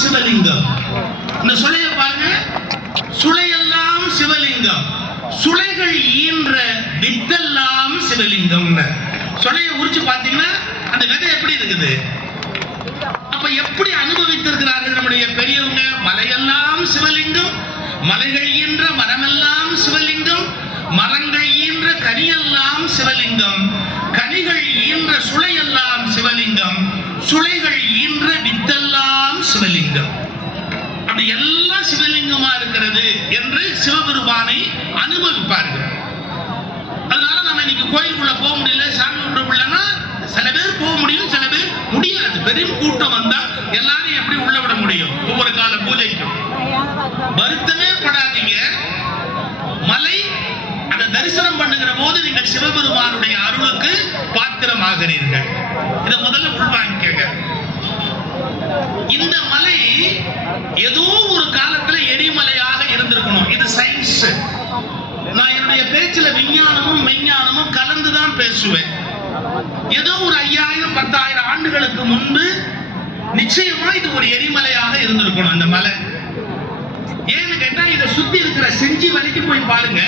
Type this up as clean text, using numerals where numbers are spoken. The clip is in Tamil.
சிவலிங்கம். இந்த சுளைய பாருங்க, சுளையெல்லாம் சிவலிங்கம், சுளைகள் ஈன்ற வித்தெல்லாம் சிவலிங்கம். சுளைய உரிச்சு பாத்தீங்கன்னா அந்த விதை எப்படி இருக்குது? அப்ப எப்படி அனுபவித்திருக்கிறார்கள் நம்முடைய பெரியவங்க? மலையெல்லாம் சிவலிங்கம், மலைகள் ஈன்ற மரமெல்லாம் சிவலிங்கம், மரங்கள் ஈன்ற கனியெல்லாம் சிவலிங்கம், கனிகள் ஈன்ற சுளையெல்லாம் சிவலிங்கம், சுளைகள் ஈன்ற வித்தெல்லாம் சிவலிங்கம். அப்படி எல்லாம் சிவலிங்கமா இருக்கிறது என்று சிவபெருமானை அனுபவிப்பார்கள். அதனால நம்ம இன்னைக்கு கோயிலுக்குள்ள போக முடியல, சாமி கும்பிட முடியலன்னா சில பேர் போக முடியும், சில பேர் முடியாது. பெரும் கூட்டம் வந்தா எல்லாரும் எப்படி உள்ள விட முடியும்? ஒவ்வொரு கால பூஜைக்கும் வருத்தமே படாதீங்க. மலை அதை தரிசனம் பண்ணுகிற போது நீங்கள் சிவபெருமானுடைய அருளுக்கு பாத்திரமாகிறீர்கள். இதை முதல்ல உள்வாங்கிக்கங்க. இந்த மலை ஏதோ ஒரு காலத்துல எரிமலையாக இருந்திருக்கணும். இது சயின்ஸ். நான் என்னுடைய பேச்சுல விஞ்ஞானமும் மெய்ஞானமும் கலந்துதான் பேசுவேன். ஏதோ ஒரு 5000 10,000 ஆண்டுகளுக்கு முன்பு நிச்சயமா இது ஒரு எரிமலையாக இருந்திருக்கணும் அந்த மலை. ஏன்னு கேட்டா இதை சுத்தி இருக்கிற செஞ்சி வரைக்கும் போய் பாருங்க.